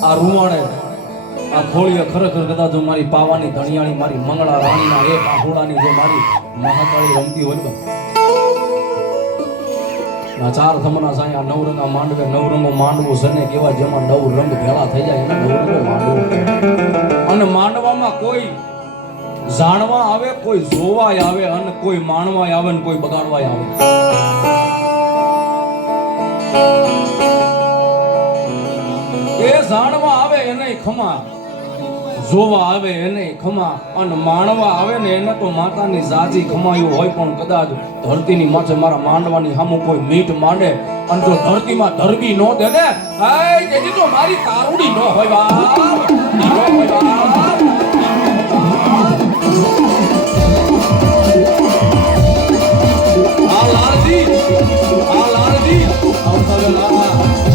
આ રૂવાણે આ ખોળીએ ખરેખર કદાચ જો મારી પાવાની ધણિયાણી મારી મંગળા રાણીના એક આહુડાની જો મારી મહાકાળી રમતી હોય ને આ ચાર થમના સાયા નવરંગા માંડવે નવરંગો માંડવો સને કેવા જેમાં નવ રંગ ભેળા થઈ જાય એને નવરંગો માંડવો અને માંડવામાં કોઈ જાણવા આવે કોઈ જોવાય આવે અને કોઈ માણવાય આવે ને કોઈ બગાડવાય આવે એ જાણવા આવે એને ખમા જોવા આવે એને ખમા અને માણવા આવે ને એને તો માતાની જાજી ખમાયું હોય પણ કદાચ ધરતીની માથે મારા માંડવાની સામું કોઈ મીઠ માંડે અને જો ધરતીમાં ધરબી નો દે ને તેથી તો મારી તારુડી નો હોય બાપ આ લાલજી આવતા